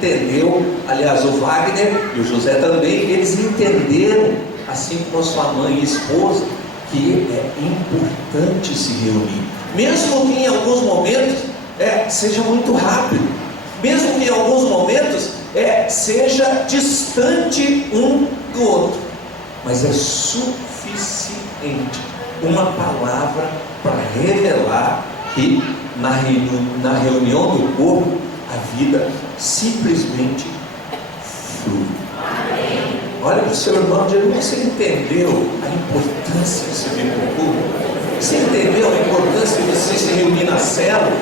entendeu, aliás, o Wagner e o José também, eles entenderam, assim como a sua mãe e esposa, que é importante se reunir, mesmo que em alguns momentos seja muito rápido, mesmo que em alguns momentos seja distante um do outro, mas é suficiente uma palavra para revelar que na reunião do corpo a vida simplesmente flui. Olha para o seu irmão e diga: você entendeu a importância de se vir para o culto? Você entendeu a importância de você se reunir na célula?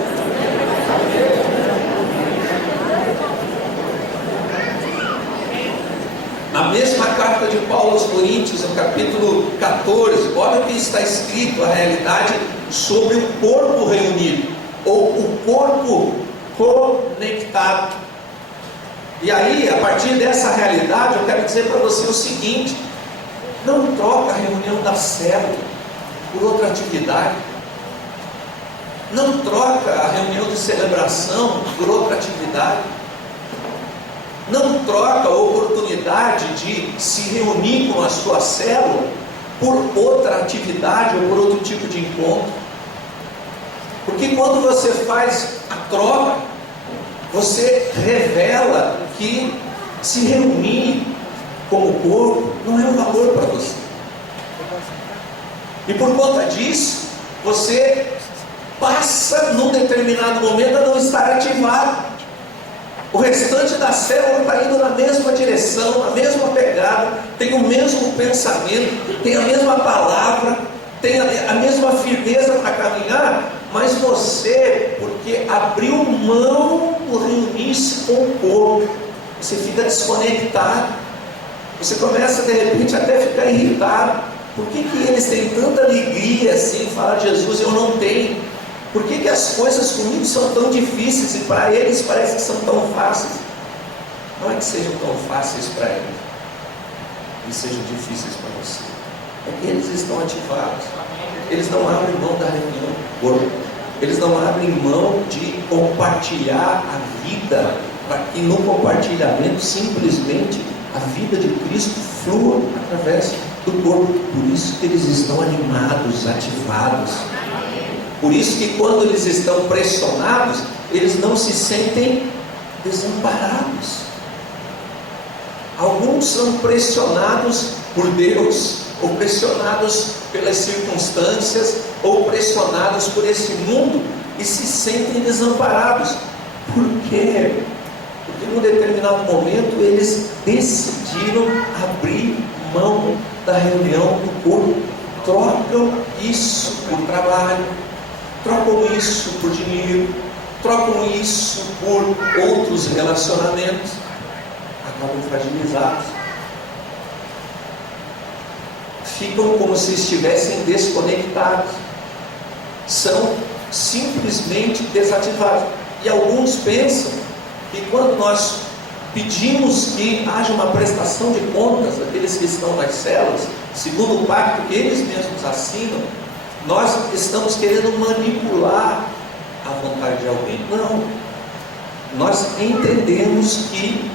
Na mesma carta de Paulo aos Coríntios, no capítulo 14, olha o que está escrito, a realidade sobre o corpo reunido, ou o corpo conectado. E aí, a partir dessa realidade, eu quero dizer para você o seguinte: não troca a reunião da célula por outra atividade, não troca a reunião de celebração por outra atividade, não troca a oportunidade de se reunir com a sua célula por outra atividade ou por outro tipo de encontro. Porque quando você faz a troca, você revela que se reunir como corpo não é um valor para você. E por conta disso, você passa num determinado momento a não estar ativado. O restante da célula está indo na mesma direção, na mesma pegada, tem o mesmo pensamento, tem a mesma palavra, tem a mesma firmeza para caminhar, mas você, porque abriu mão do reunir-se com o corpo, você fica desconectado, você começa de repente até a ficar irritado. Por que eles têm tanta alegria assim em falar de Jesus e eu não tenho? Por que as coisas comigo são tão difíceis e para eles parece que são tão fáceis? Não é que sejam tão fáceis para eles e sejam difíceis para você, é que eles estão ativados, eles não abrem mão da reunião do corpo, eles não abrem mão de compartilhar a vida, para que no compartilhamento simplesmente a vida de Cristo flua através do corpo. Por isso que eles estão animados, ativados. Por isso que quando eles estão pressionados, eles não se sentem desamparados. Alguns são pressionados por Deus, ou pressionados pelas circunstâncias, ou pressionados por esse mundo, e se sentem desamparados. Por quê? Porque num determinado momento eles decidiram abrir mão da reunião do corpo, trocam isso por trabalho, trocam isso por dinheiro, trocam isso por outros relacionamentos, acabam fragilizados, ficam como se estivessem desconectados, são simplesmente desativados. E alguns pensam que quando nós pedimos que haja uma prestação de contas daqueles que estão nas células, segundo o pacto que eles mesmos assinam, nós estamos querendo manipular a vontade de alguém. Não, nós entendemos que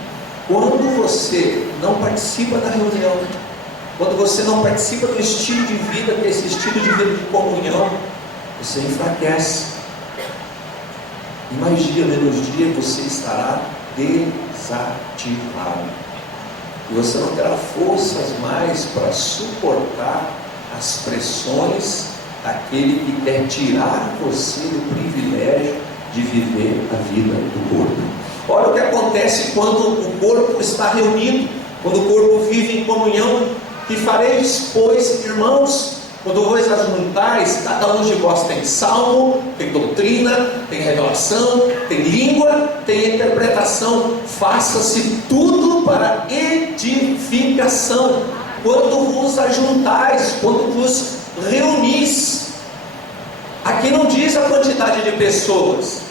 quando você não participa da reunião, quando você não participa do estilo de vida, que é esse estilo de vida de comunhão, você enfraquece, e mais dia menos dia você estará desativado, e você não terá forças mais para suportar as pressões daquele que quer tirar você do privilégio de viver a vida do corpo. Olha o que acontece quando o corpo está reunido, quando o corpo vive em comunhão. Que fareis, pois, irmãos, quando vos ajuntais, cada um de vós tem salmo, tem doutrina, tem revelação, tem língua, tem interpretação. Faça-se tudo para edificação. Quando vos ajuntais, quando vos reunis. Aqui não diz a quantidade de pessoas,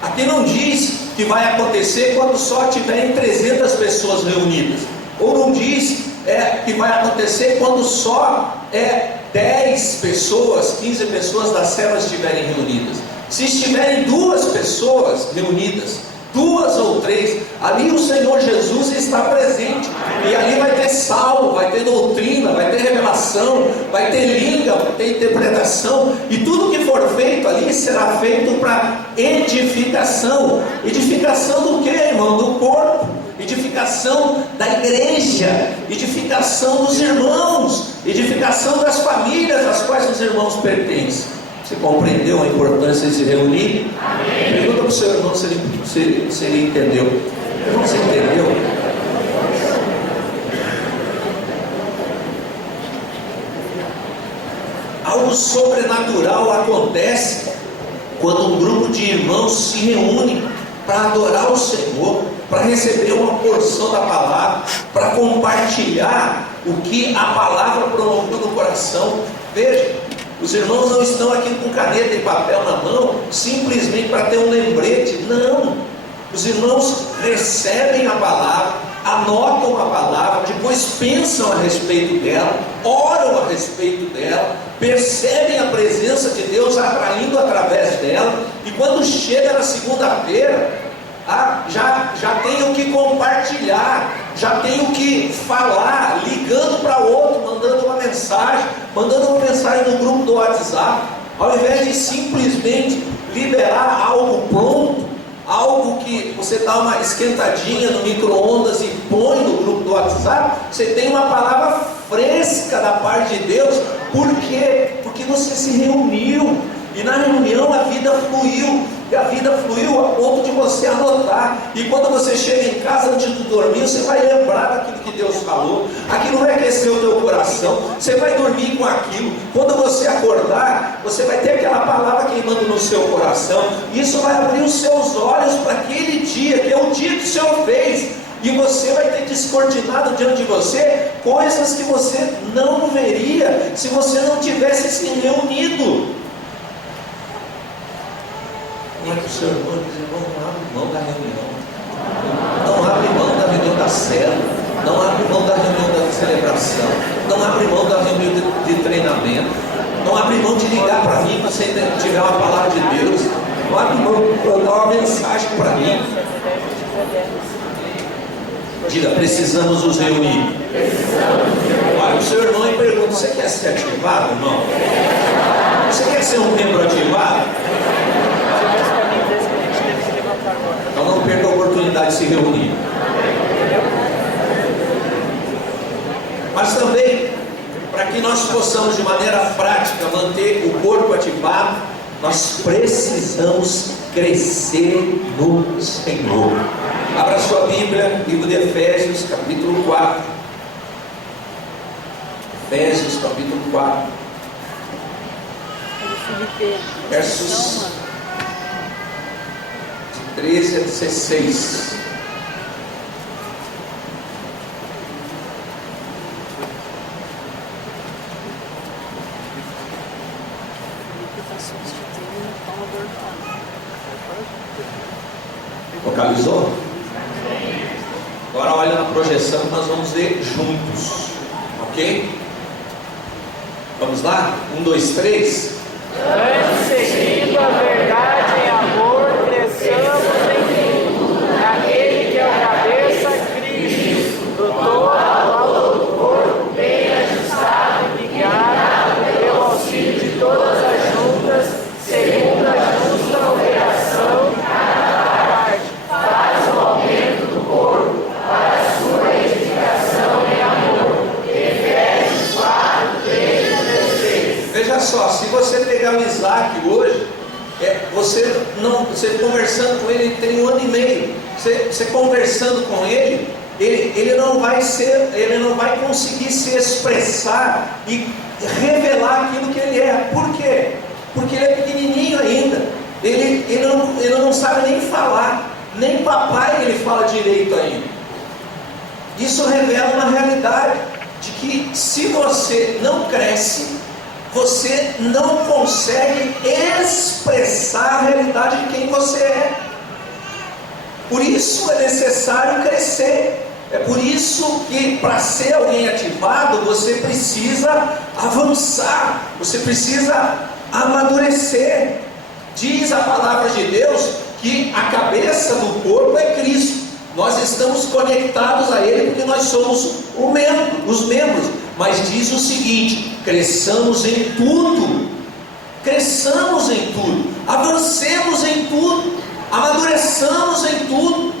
aqui não diz que vai acontecer quando só tiverem 300 pessoas reunidas, ou não diz que vai acontecer quando só 10 pessoas, 15 pessoas das células estiverem reunidas. Se estiverem 2 pessoas reunidas, 2 ou 3, ali o Senhor Jesus está presente, e ali vai ter salvo, vai ter doutrina, vai ter revelação, vai ter língua, vai ter interpretação, e tudo que for feito ali será feito para edificação. Edificação do que, irmão? Do corpo, edificação da igreja, edificação dos irmãos, edificação das famílias às quais os irmãos pertencem. Você compreendeu a importância de se reunir? Amém. Pergunta para o seu irmão se ele entendeu. Você entendeu? Algo sobrenatural acontece quando um grupo de irmãos se reúne para adorar o Senhor, para receber uma porção da palavra, para compartilhar o que a palavra promoveu no coração. Veja, os irmãos não estão aqui com caneta e papel na mão simplesmente para ter um lembrete. Não, os irmãos recebem a palavra, anotam a palavra, depois pensam a respeito dela, oram a respeito dela, percebem a presença de Deus atraindo através dela, e quando chega na segunda-feira, já tem o que compartilhar, já tem o que falar, ligando para outro, mandando uma mensagem no grupo do WhatsApp, ao invés de simplesmente liberar algo pronto, algo que você dá uma esquentadinha no micro-ondas e põe no grupo do WhatsApp. Você tem uma palavra fresca da parte de Deus. Por quê? Porque você se reuniu, e na reunião a vida fluiu, e a vida fluiu a ponto de você anotar, e quando você chega em casa antes de dormir, você vai lembrar daquilo que Deus falou, aquilo vai aquecer o teu coração, você vai dormir com aquilo. Quando você acordar, você vai ter aquela palavra queimando no seu coração. Isso vai abrir os seus olhos para aquele dia, que é o dia que o Senhor fez, e você vai ter descortinado diante de você coisas que você não veria se você não tivesse se reunido. Não é que o seu irmão diz: irmão, não abre mão da reunião, não abre mão da reunião da célula, não abre mão da reunião da celebração, não abre mão da reunião de treinamento, não abre mão de ligar para mim quando você tiver uma palavra de Deus, não abre mão de mandar uma mensagem para mim. Diga: precisamos nos reunir. Olha o seu irmão e pergunta: você quer ser ativado, irmão? Você quer ser um membro ativado? Então não perca a oportunidade de se reunir. Mas também, para que nós possamos de maneira prática manter o corpo ativado, nós precisamos crescer no Senhor. Abra sua Bíblia, livro de Efésios, capítulo 4. Efésios, capítulo 4. Versos 13 a 16. Localizou? Agora olha na projeção que nós vamos ver juntos, ok? Vamos lá? 1, 2, 3. Antes, seguindo a verdade em amor, cresçamos em tudo, naquele que é a cabeça, Cristo, do todo ao do corpo, bem ajustado e ligado, pelo auxílio de todas as juntas, segundo a justa operação de cada parte, faz o aumento do corpo para a sua edificação em amor. Efésios 4, 13 a 16. Veja só, se você pegar o Isaac hoje, você conversando com ele tem 1 ano e meio, você conversando com ele, ele não vai conseguir se expressar e revelar aquilo que ele é. Por quê? Porque ele é pequenininho ainda, ele não sabe nem falar, nem papai ele fala direito ainda. Isso revela uma realidade de que se você não cresce, você não consegue expressar a realidade de quem você é. Por isso é necessário crescer. É por isso que, para ser alguém ativado, você precisa avançar, você precisa amadurecer. Diz a palavra de Deus que a cabeça do corpo é Cristo. Nós estamos conectados a Ele porque nós somos os membros. Mas diz o seguinte: cresçamos em tudo, avancemos em tudo, amadureçamos em tudo,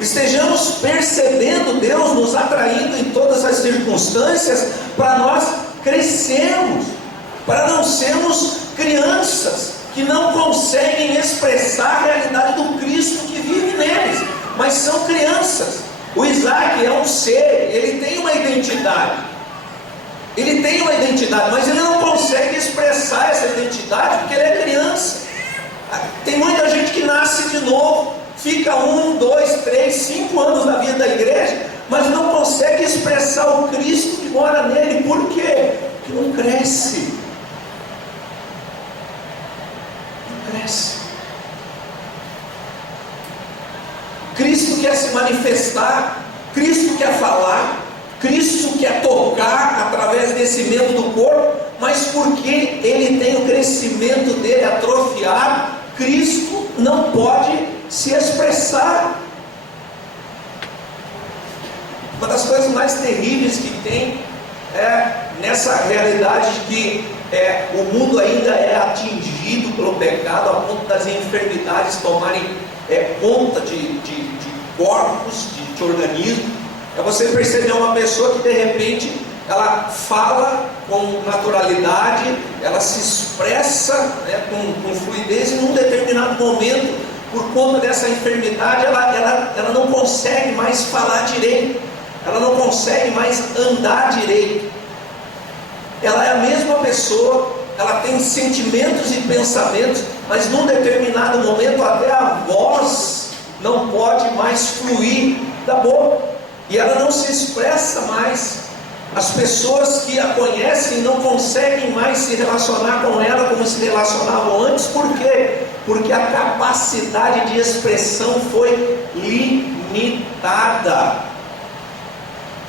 estejamos percebendo Deus nos atraindo em todas as circunstâncias para nós crescermos, para não sermos crianças que não conseguem expressar a realidade do Cristo que vive neles, mas são crianças. O Isaac é um ser, ele tem uma identidade, mas ele não consegue expressar essa identidade porque ele é criança. Tem muita gente que nasce de novo, fica 1, 2, 3, 5 anos na vida da igreja, mas não consegue expressar o Cristo que mora nele. Por quê? Porque não cresce. Cristo quer se manifestar, Cristo quer falar, Cristo quer tocar através desse membro do corpo, mas porque ele tem o crescimento dele atrofiado, Cristo não pode se expressar. Uma das coisas mais terríveis que tem nessa realidade de que o mundo ainda é atingido pelo pecado, a ponto das enfermidades tomarem conta de corpos, de organismo. É você perceber uma pessoa que de repente ela fala com naturalidade, ela se expressa com fluidez, e num determinado momento, por conta dessa enfermidade, ela não consegue mais falar direito, ela não consegue mais andar direito. Ela é a mesma pessoa, ela tem sentimentos e pensamentos, mas num determinado momento até a voz não pode mais fluir da boca, e ela não se expressa mais. As pessoas que a conhecem não conseguem mais se relacionar com ela como se relacionavam antes. Por quê? Porque a capacidade de expressão foi limitada.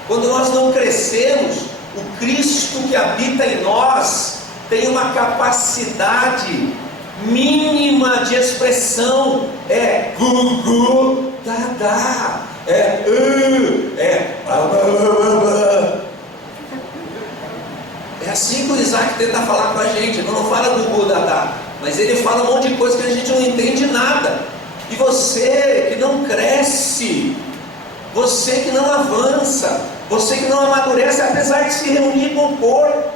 Quando nós não crescemos, o Cristo que habita em nós tem uma capacidade mínima de expressão. É gu, dá, é assim que o Isaac tenta falar com a gente. Ele não fala gu, dá, mas ele fala um monte de coisa que a gente não entende nada. E você que não cresce, você que não avança, você que não amadurece, apesar de se reunir com o corpo,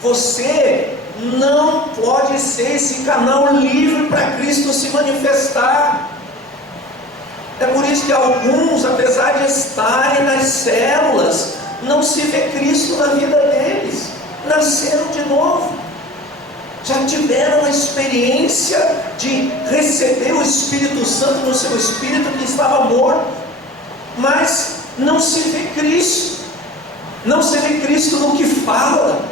você não pode ser esse canal livre para Cristo se manifestar. É por isso que alguns, apesar de estarem nas células, não se vê Cristo na vida deles. Nasceram de novo, já tiveram a experiência de receber o Espírito Santo no seu espírito que estava morto, mas não se vê Cristo, não se vê Cristo no que fala,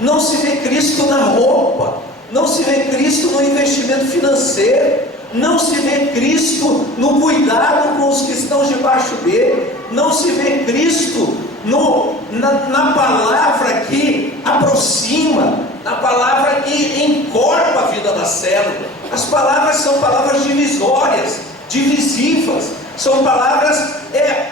não se vê Cristo na roupa, não se vê Cristo no investimento financeiro, não se vê Cristo no cuidado com os que estão debaixo dele, não se vê Cristo na palavra que aproxima, na palavra que encorpa a vida da célula. As palavras são palavras divisórias, divisivas, são palavras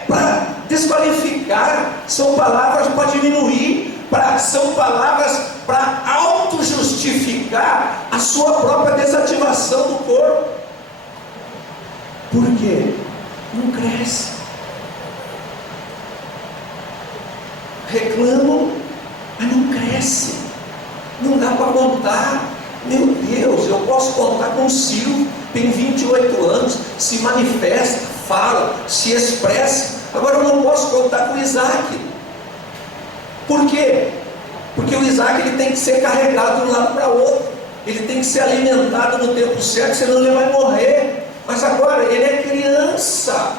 para desqualificar, são palavras para diminuir, são palavras para auto-justificar a sua própria desativação do corpo. Por quê? Não cresce. Reclamam, mas não cresce. Não dá para contar. Meu Deus, eu posso contar com o Silvio, tem 28 anos, se manifesta, fala, se expressa. Agora eu não posso contar com o Isaac. Por quê? Porque o Isaac ele tem que ser carregado de um lado para o outro, ele tem que ser alimentado no tempo certo, senão ele vai morrer. Mas agora ele é criança,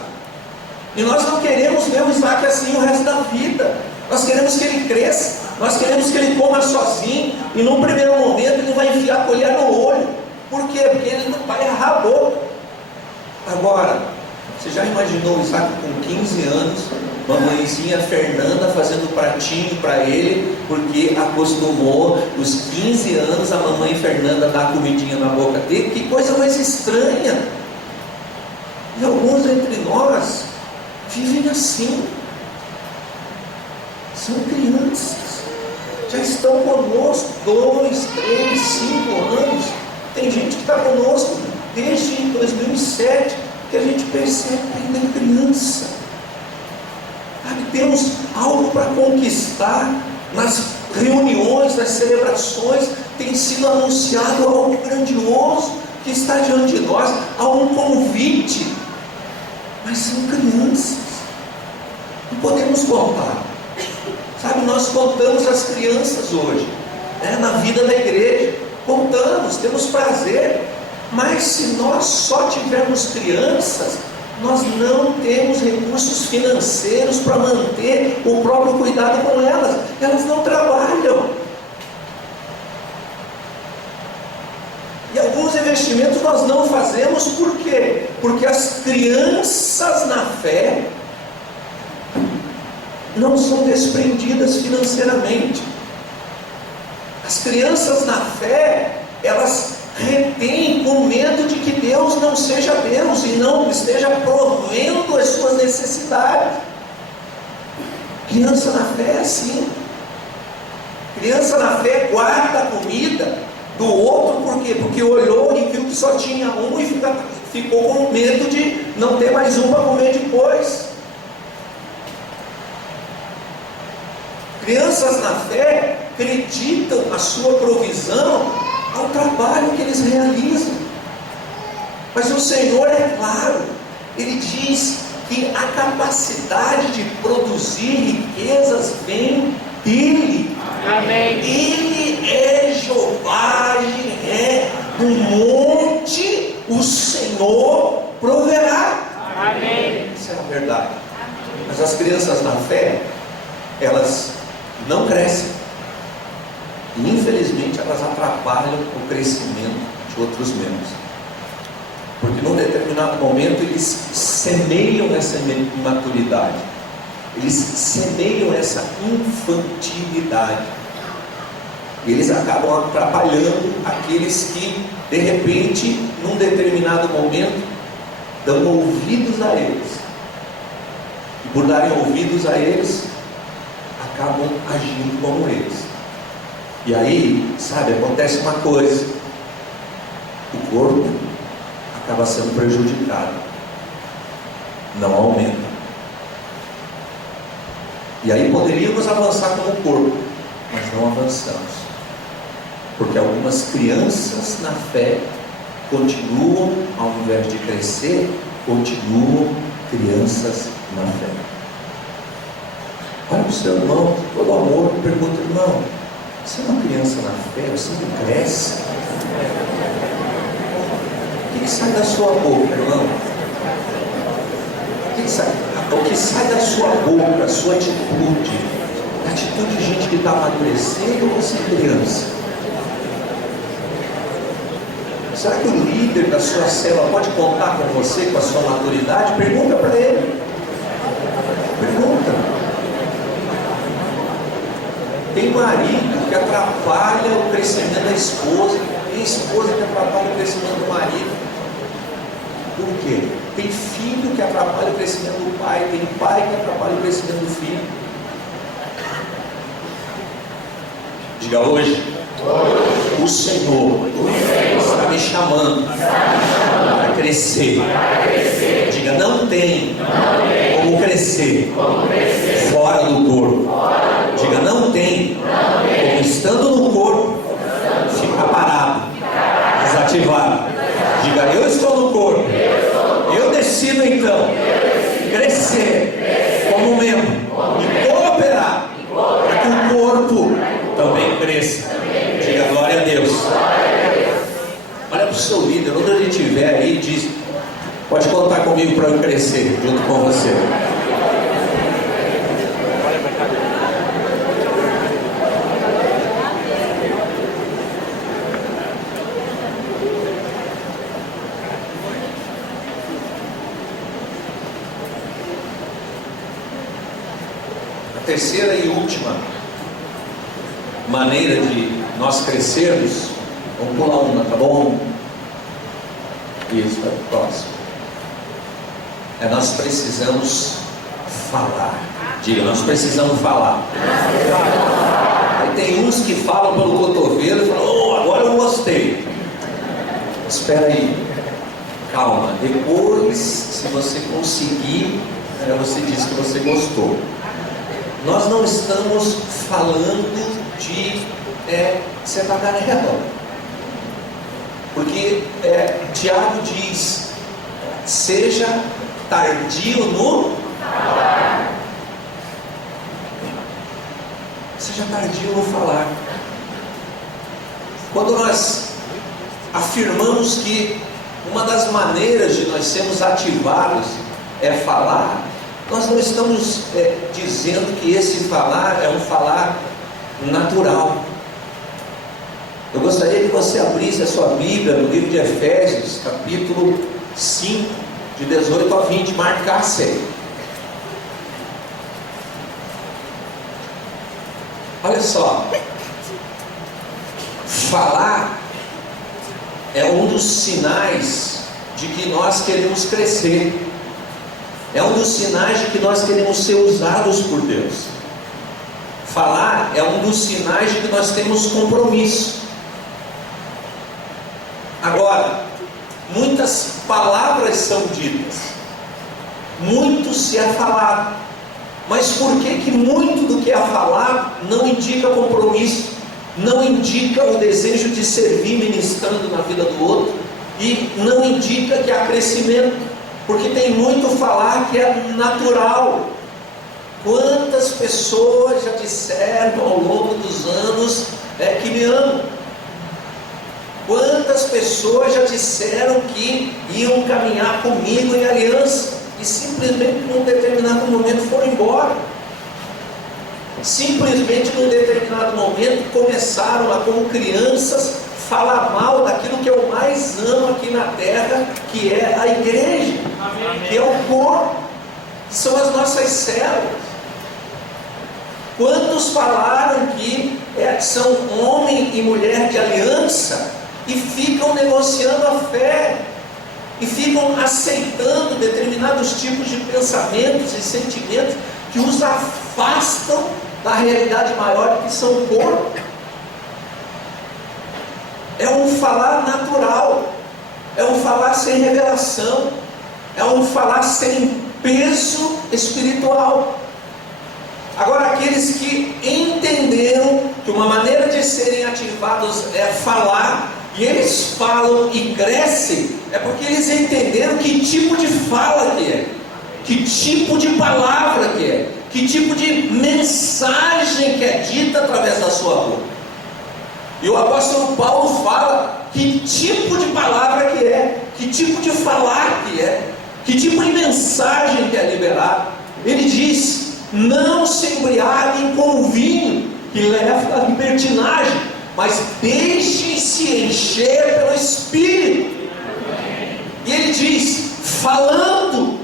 e nós não queremos ver o Isaac assim o resto da vida. Nós queremos que ele cresça, nós queremos que ele coma sozinho, e num primeiro momento ele vai enfiar a colher no olho. Por quê? Porque ele não vai errar a boca. Agora, você já imaginou o Isaac com 15 anos, mamãezinha Fernanda fazendo pratinho para ele, porque acostumou os 15 anos a mamãe Fernanda dar comidinha na boca dele? Que coisa mais estranha. E alguns entre nós vivem assim. São crianças, já estão conosco 2, 3, 5 anos. Tem gente que está conosco desde 2007, que a gente percebe que ainda é criança. Sabe, temos algo para conquistar. Nas reuniões, nas celebrações, tem sido anunciado algo grandioso que está diante de nós. Há um convite, mas são crianças, não podemos contar. Sabe, nós contamos as crianças hoje, na vida da igreja, contamos, temos prazer, mas se nós só tivermos crianças, nós não temos recursos financeiros para manter o próprio cuidado com elas. Elas não trabalham. E alguns investimentos nós não fazemos, por quê? Porque as crianças na fé não são desprendidas financeiramente. As crianças na fé, elas retêm com medo de que Deus não seja Deus e não esteja provendo as suas necessidades. Criança na fé é assim. Criança na fé guarda a comida do outro, por quê? Porque olhou e viu que só tinha um e ficou com medo de não ter mais um para comer depois. Crianças na fé acreditam a sua provisão ao trabalho que eles realizam. Mas o Senhor é claro, Ele diz que a capacidade de produzir riquezas vem dEle. Amém. Ele é Jeová, Jiré, do monte o Senhor proverá. Amém. Isso é a verdade. Mas as crianças na fé, elas não crescem. E infelizmente elas atrapalham o crescimento de outros membros. Porque num determinado momento eles semeiam essa imaturidade. Eles semeiam essa infantilidade. E eles acabam atrapalhando aqueles que, de repente, num determinado momento, dão ouvidos a eles. E por darem ouvidos a eles, acabam agindo como eles. E aí, sabe, acontece uma coisa: o corpo acaba sendo prejudicado, não aumenta. E aí poderíamos avançar como corpo, mas não avançamos, porque algumas crianças na fé continuam, ao invés de crescer, continuam crianças na fé. Olha para o seu irmão, todo amor, pergunta: irmão, você é uma criança na fé? Você não cresce? O que sai da sua boca, irmão? O que sai da sua boca, a sua atitude? A atitude de gente que está amadurecendo ou você é criança? Será que o líder da sua célula pode contar com você, com a sua maturidade? Pergunta para ele. Pergunta. Tem marido que atrapalha o crescimento da esposa, tem esposa que atrapalha o crescimento do marido. Por quê? Tem filho que atrapalha o crescimento do pai, tem pai que atrapalha o crescimento do filho. Diga hoje, o Senhor está me chamando para crescer. Diga, não tem como crescer fora do corpo. Diga, não tem como estando no corpo ficar parado, desativado. Diga, eu estou no corpo. Eu decido então crescer como membro e cooperar para que o corpo também cresça. Diga glória a Deus. Olha para o seu líder, onde ele estiver aí, diz: pode contar comigo para eu crescer junto com você. Terceira e última maneira de nós crescermos, vamos pular uma, tá bom? Isso, vai pro próximo. Nós precisamos falar. Diga, nós precisamos falar. Aí tem uns que falam pelo cotovelo e falam, oh, agora eu gostei. Espera aí, calma. Depois, se você conseguir, você diz que você gostou. Nós não estamos falando de ser tagarela. Porque Tiago diz, seja tardio no falar. Seja tardio no falar. Quando nós afirmamos que uma das maneiras de nós sermos ativados é falar, nós não estamos dizendo que esse falar é um falar natural. Eu gostaria que você abrisse a sua Bíblia no livro de Efésios, capítulo 5, de 18 a 20, marcasse aí. Olha só, falar é um dos sinais de que nós queremos crescer, é um dos sinais de que nós queremos ser usados por Deus. Falar é um dos sinais de que nós temos compromisso. Agora, muitas palavras são ditas, muito se é falado, mas por que muito do que é falado não indica compromisso, não indica o desejo de servir ministrando na vida do outro, e não indica que há crescimento? Porque tem muito falar que é natural. Quantas pessoas já disseram ao longo dos anos que me amam? Quantas pessoas já disseram que iam caminhar comigo em aliança e simplesmente num determinado momento foram embora? Simplesmente num determinado momento começaram a, como crianças, falar mal daquilo que eu mais amo aqui na terra, que é a igreja. Amém. Que é o corpo, que são as nossas células. Quantos falaram que são homem e mulher de aliança e ficam negociando a fé, e ficam aceitando determinados tipos de pensamentos e sentimentos que os afastam da realidade maior que são o corpo? É um falar natural, é um falar sem revelação, é um falar sem peso espiritual. Agora, aqueles que entenderam que uma maneira de serem ativados é falar, e eles falam e crescem, é porque eles entenderam que tipo de fala que é, que tipo de palavra que é, que tipo de mensagem que é dita através da sua boca. E o apóstolo Paulo fala que tipo de palavra que é, que tipo de falar que é, que tipo de mensagem que é liberada. Ele diz, não se embriaguem com vinho, que leva à libertinagem, mas deixem-se encher pelo Espírito. E ele diz, falando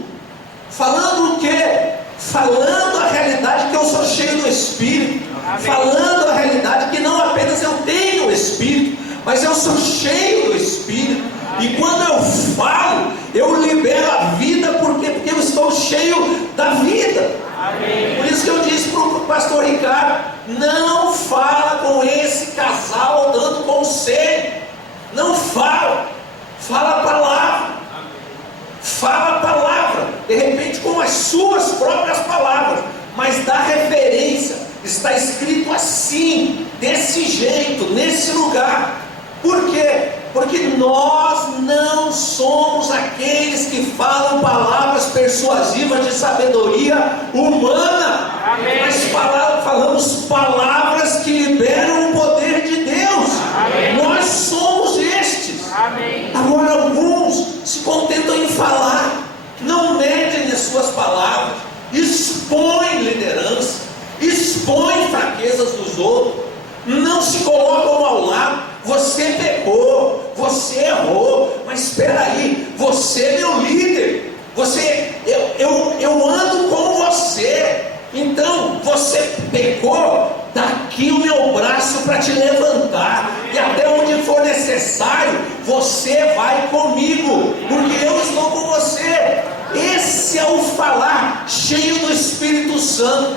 o quê? Falando a realidade que eu sou cheio do Espírito. Amém. Falando a realidade que não apenas eu tenho o Espírito, mas eu sou cheio do Espírito. Amém. E quando eu falo, eu libero a vida, porque eu estou cheio da vida. Amém. Por isso que eu disse para o pastor Ricardo, não fala com esse casal dando conselho, não fala a palavra, fala a palavra, de repente com as suas próprias palavras, mas dá referência, está escrito assim, desse jeito, nesse lugar. Por quê? Porque nós não somos aqueles que falam palavras persuasivas de sabedoria humana. Amém. Mas falamos palavras que liberam o poder de Deus. Amém. Nós somos estes. Amém. Agora alguns se contentam em falar, não medem as suas palavras, expõem liderança, expõem fraquezas dos outros, não se colocam ao lado. Você pecou, você errou, mas espera aí, você é meu líder, eu ando com você, então você pecou, dá aqui o meu braço para te levantar, e até onde for necessário, você vai comigo, porque eu estou com você. Esse Esse é o falar cheio do Espírito Santo.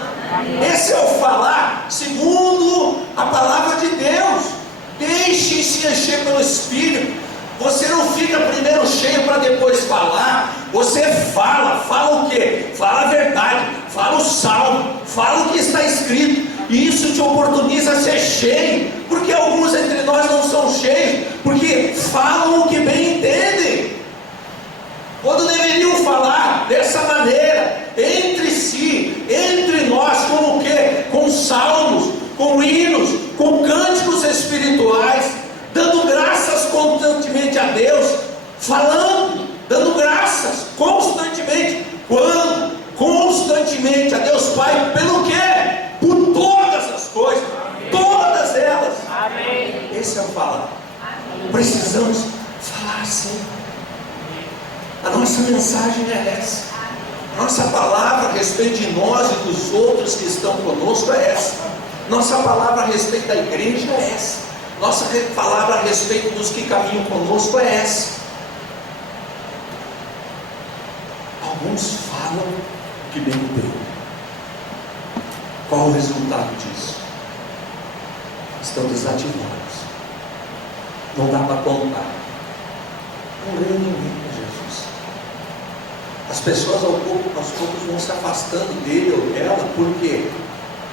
Esse é o falar segundo a palavra de Deus. Deixe-se encher pelo Espírito. Você não fica primeiro cheio para depois falar. Você fala o quê? Fala a verdade, fala o salmo, fala o que está escrito. E isso te oportuniza a ser cheio. Porque alguns entre nós não são cheios, porque falam o que bem entendem, quando deveriam falar dessa maneira, entre si, entre nós, com o quê? Com salmos, com hinos, com cânticos espirituais, dando graças constantemente a Deus, falando, dando graças constantemente. Quando? Constantemente a Deus Pai, pelo quê? Por todas as coisas, todas elas. Amém. Esse é o falar. Precisamos falar assim. A nossa mensagem é essa. A nossa palavra a respeito de nós e dos outros que estão conosco é essa. Nossa palavra a respeito da igreja é essa. Nossa palavra a respeito dos que caminham conosco é essa. Alguns falam o que bem entendem. Qual o resultado disso? Estão desativados. Não dá para contar. Não ganha ninguém com Jesus. As pessoas aos poucos vão se afastando dele ou dela. Por quê?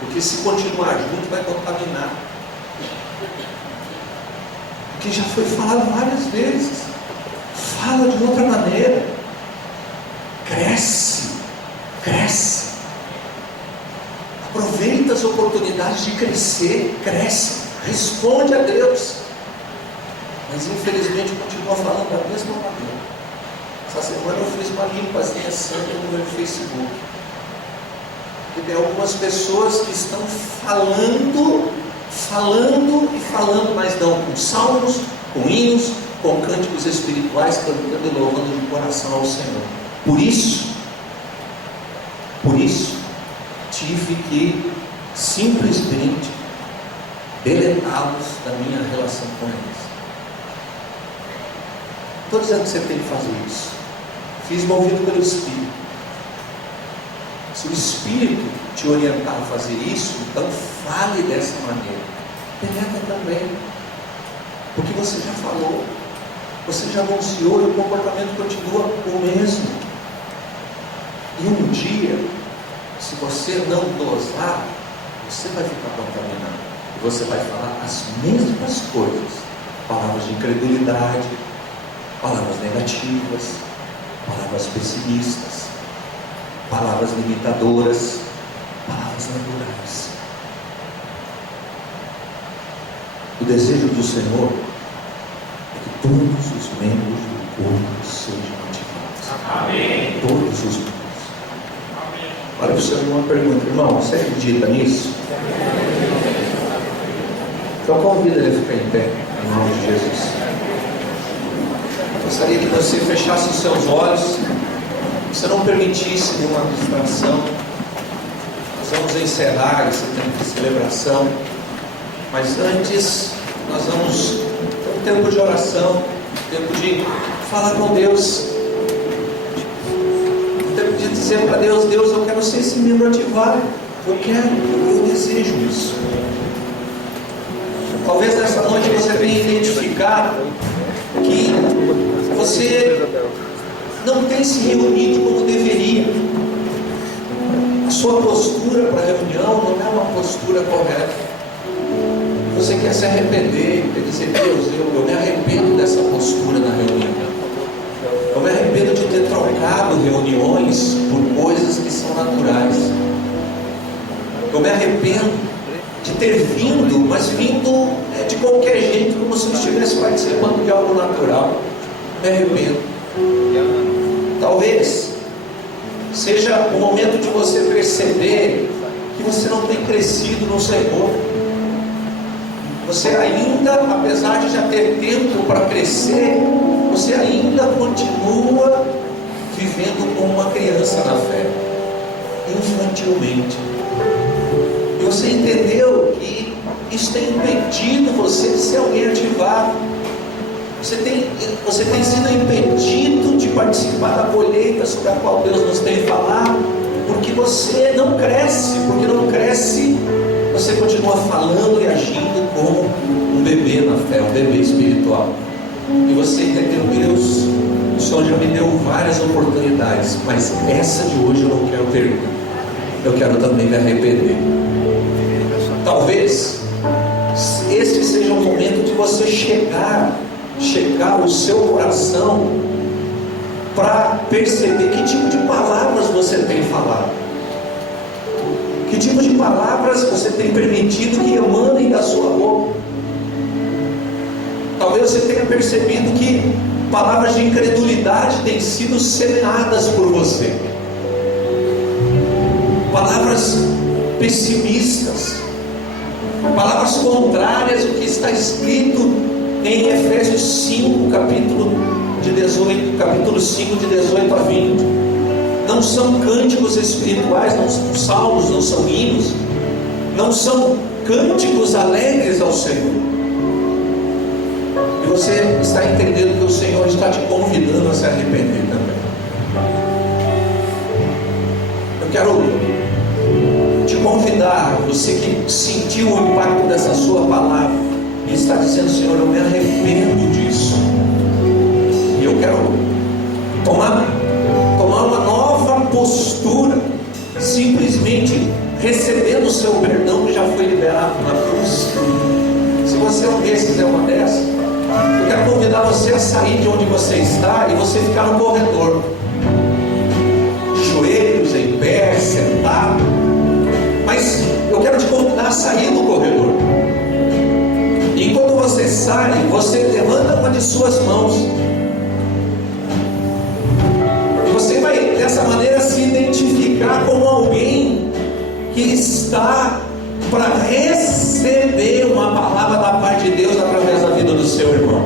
Porque se continuar junto vai contaminar. Porque já foi falado várias vezes. Fala de outra maneira. Cresce. Aproveita as oportunidades de crescer. Cresce. Responde a Deus. Mas infelizmente continua falando da mesma maneira. Essa semana eu fiz uma limpazinha santa no meu Facebook. E tem algumas pessoas que estão falando, mas não com salmos, com hinos, com cânticos espirituais, cantando e louvando de coração ao Senhor. Por isso, tive que simplesmente deletá-los da minha relação com eles. Estou dizendo que você tem que fazer isso. Fiz movido pelo Espírito. Se o Espírito te orientar a fazer isso, então fale dessa maneira. Deleta também. Porque você já falou, você já anunciou e o comportamento continua o mesmo. E um dia, se você não dosar, você vai ficar contaminado. E você vai falar as mesmas coisas. Palavras de incredulidade, palavras negativas, palavras pessimistas, palavras limitadoras, palavras naturais. O desejo do Senhor é que todos os membros do corpo sejam ativados. Amém. Todos os membros. Amém. Olha para o Senhor uma pergunta, irmão, você acredita nisso? Então convida ele a ficar em pé, em nome de Jesus. Gostaria que você fechasse os seus olhos, que você não permitisse nenhuma distração. Nós vamos encerrar esse tempo de celebração, mas antes nós vamos ter um tempo de oração, um tempo de falar com Deus, um tempo de dizer para Deus: Deus, eu quero ser esse membro ativado, eu desejo isso. Talvez nessa noite você tenha identificado que você não tem se reunido como deveria. A sua postura para a reunião não é uma postura correta. Você quer se arrepender, quer dizer: Deus, eu me arrependo dessa postura na reunião. Eu me arrependo de ter trocado reuniões por coisas que são naturais. Eu me arrependo de ter vindo, mas vindo de qualquer jeito, como se eu estivesse participando de algo natural. Me arrependo. Talvez seja o momento de você perceber que você não tem crescido no Senhor. Você ainda, apesar de já ter tempo para crescer, você ainda continua vivendo como uma criança na fé, infantilmente. E você entendeu que isso tem impedido você de ser alguém ativado. Você tem sido impedido de participar da colheita sobre a qual Deus nos tem falado, porque você não cresce. Porque não cresce, você continua falando e agindo como um bebê na fé, um bebê espiritual. E você entendeu, Deus, o Senhor já me deu várias oportunidades, mas essa de hoje eu não quero perder. Eu quero também me arrepender. Talvez este seja o momento de você checar o seu coração para perceber que tipo de palavras você tem falado, que tipo de palavras você tem permitido que emanem da sua boca. Talvez você tenha percebido que palavras de incredulidade têm sido semeadas por você, palavras pessimistas, palavras contrárias ao que está escrito em Efésios 5, capítulo 5, de 18 a 20. Não são cânticos espirituais, não são salmos, não são hinos, não são cânticos alegres ao Senhor. E você está entendendo que o Senhor está te convidando a se arrepender também. Eu quero te convidar, você que sentiu o impacto dessa sua palavra e está dizendo: Senhor, eu me arrependo disso, e eu quero tomar uma nova postura, simplesmente recebendo o seu perdão que já foi liberado na cruz. Se você é um desses, é uma dessas, eu quero convidar você a sair de onde você está e você ficar no corredor, de joelhos, em pé, sentado. Mas eu quero te convidar a sair do corredor. E quando você sai, você levanta uma de suas mãos. E você vai dessa maneira se identificar como alguém que está para receber uma palavra da parte de Deus através da vida do seu irmão.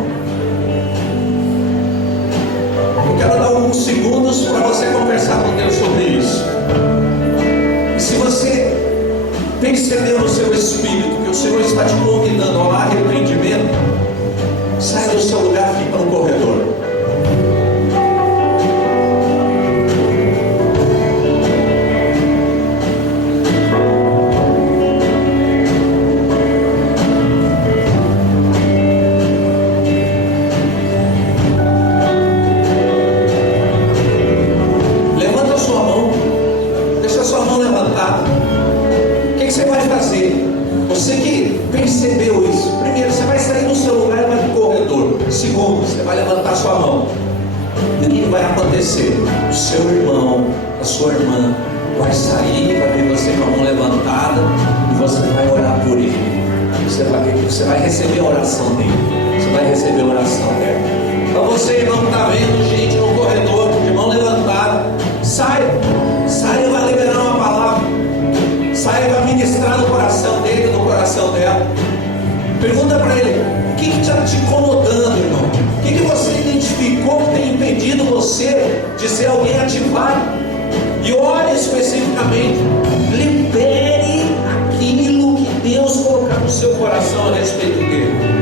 Eu quero dar alguns segundos para você conversar com Deus sobre isso. E se você percebeu no seu espírito que o Senhor está te convidando ao arrependimento, saia do seu lugar e fica no corredor. Levanta a sua mão, deixa a sua mão levantada. O que você vai fazer? Você que percebeu isso, primeiro, você vai sair do seu lugar e vai para o corredor. Segundo, você vai levantar sua mão. E o que vai acontecer? O seu irmão, a sua irmã vai sair, vai ver você com a mão levantada e você vai orar por ele. Você vai receber a oração dele. Você vai receber a oração dela. Então você não está vendo gente no corredor de mão levantada, saia e vai liberar uma palavra. Saia e vai ministrar no coração dele, no coração dela. Pergunta para ele: o que está te incomodando, irmão? O que você identificou que tem impedido você de ser alguém ativado? E ore especificamente. Libere aquilo que Deus colocar no seu coração a respeito dele.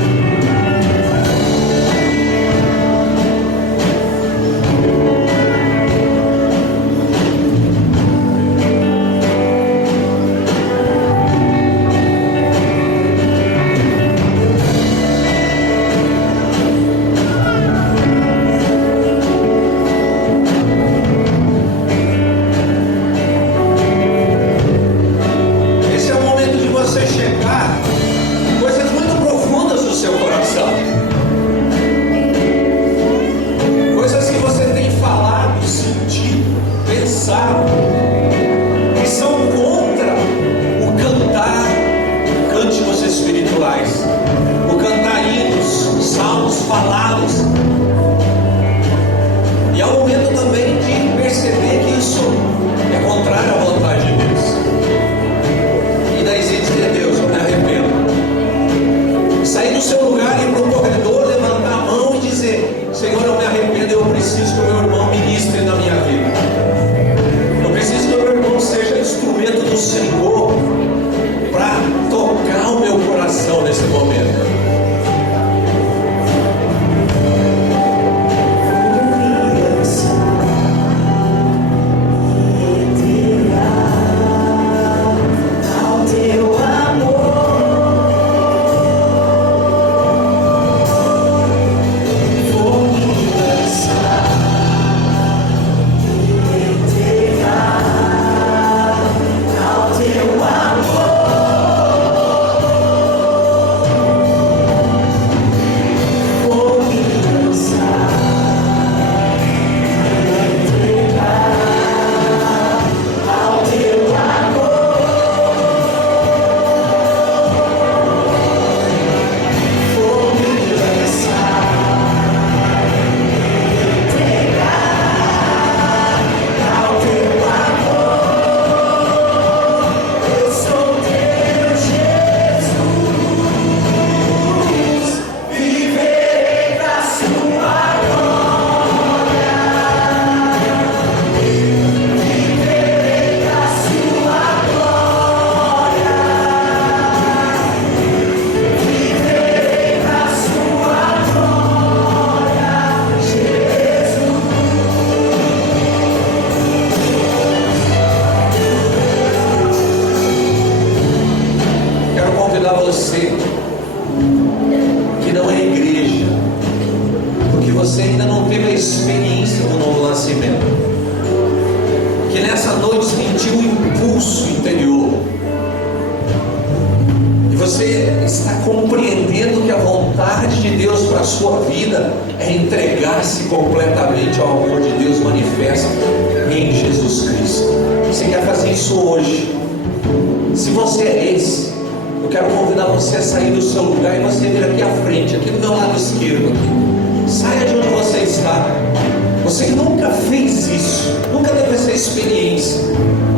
convidar você que não é igreja, porque você ainda não teve a experiência do novo nascimento, que nessa noite sentiu um impulso interior, e você está compreendendo que a vontade de Deus para a sua vida é entregar-se completamente ao amor de Deus manifesto em Jesus Cristo. Você quer fazer isso hoje? Se você é esse, eu quero convidar você a sair do seu lugar e você vir aqui à frente, aqui do meu lado esquerdo aqui. Saia de onde você está. Você que nunca fez isso, nunca teve essa experiência,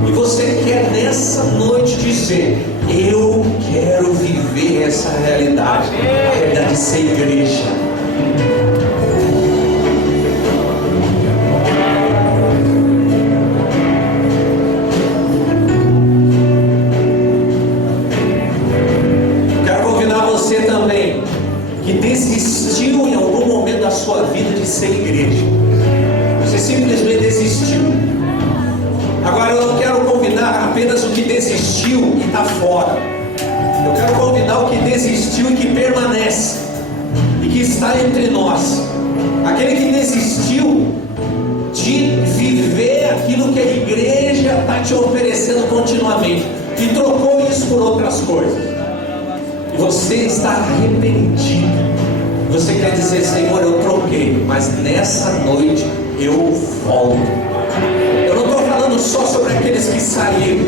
e você quer nessa noite dizer: eu quero viver essa realidade, a realidade de ser igreja. Quero convidar você também que desistiu em algum momento da sua vida de ser igreja. Você simplesmente desistiu. Agora eu não quero convidar apenas o que desistiu e está fora. Eu quero convidar o que desistiu e que permanece, e que está entre nós. Aquele que desistiu de viver aquilo que a igreja está te oferecendo continuamente, e trocou isso por outras coisas. E você está arrependido. Você quer dizer: Senhor, eu troquei, mas nessa noite eu volto. Eu não estou falando só sobre aqueles que saíram,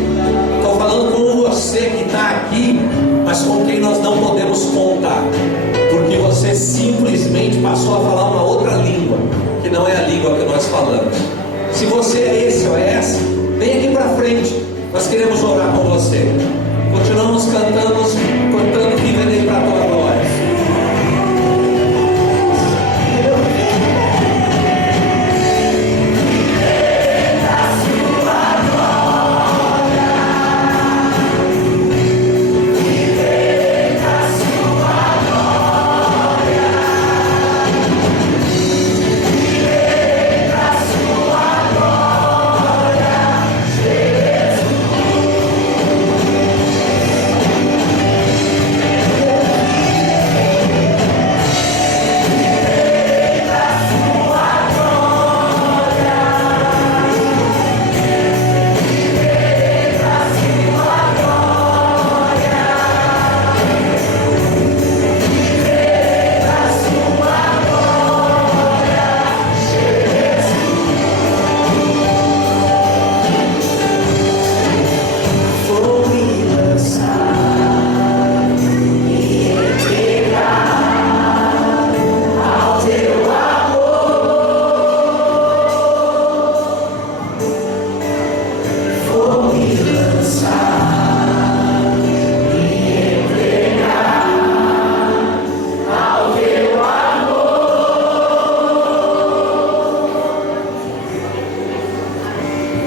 estou falando com você que está aqui, mas com quem nós não podemos contar, porque você simplesmente passou a falar uma outra língua, que não é a língua que nós falamos. Se você é esse ou é essa, vem aqui para frente, nós queremos orar com você. Continuamos cantando Viverei para a tua glória.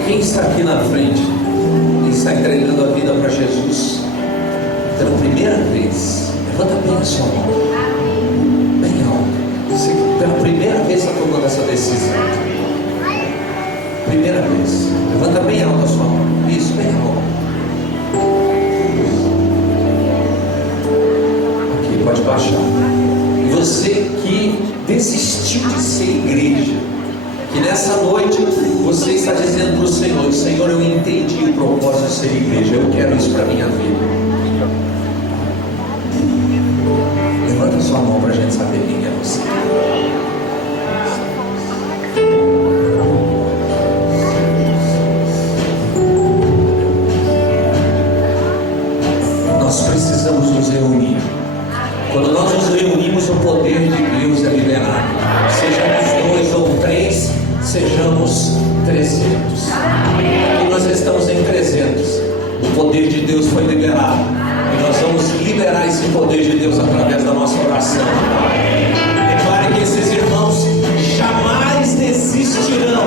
Quem está aqui na frente e está entregando a vida para Jesus pela primeira vez? Levanta bem a sua mão, bem alto. Você pela primeira vez está tomando essa decisão. Primeira vez. Levanta bem alto a sua mão. Isso, bem alto. Aqui, pode baixar. E você que desistiu de ser igreja, que nessa noite você está dizendo para o Senhor: Senhor, eu entendi o propósito de ser igreja, eu quero isso para a minha vida. Levanta a sua mão para a gente saber quem é você. Nós precisamos nos reunir. Quando nós nos reunimos, o poder de Deus é liberado. Sejamos 2 ou 3, sejamos 300. Aqui nós estamos em 300. O poder de Deus foi liberado, e nós vamos liberar esse poder de Deus através da nossa oração. Declare que esses irmãos jamais desistirão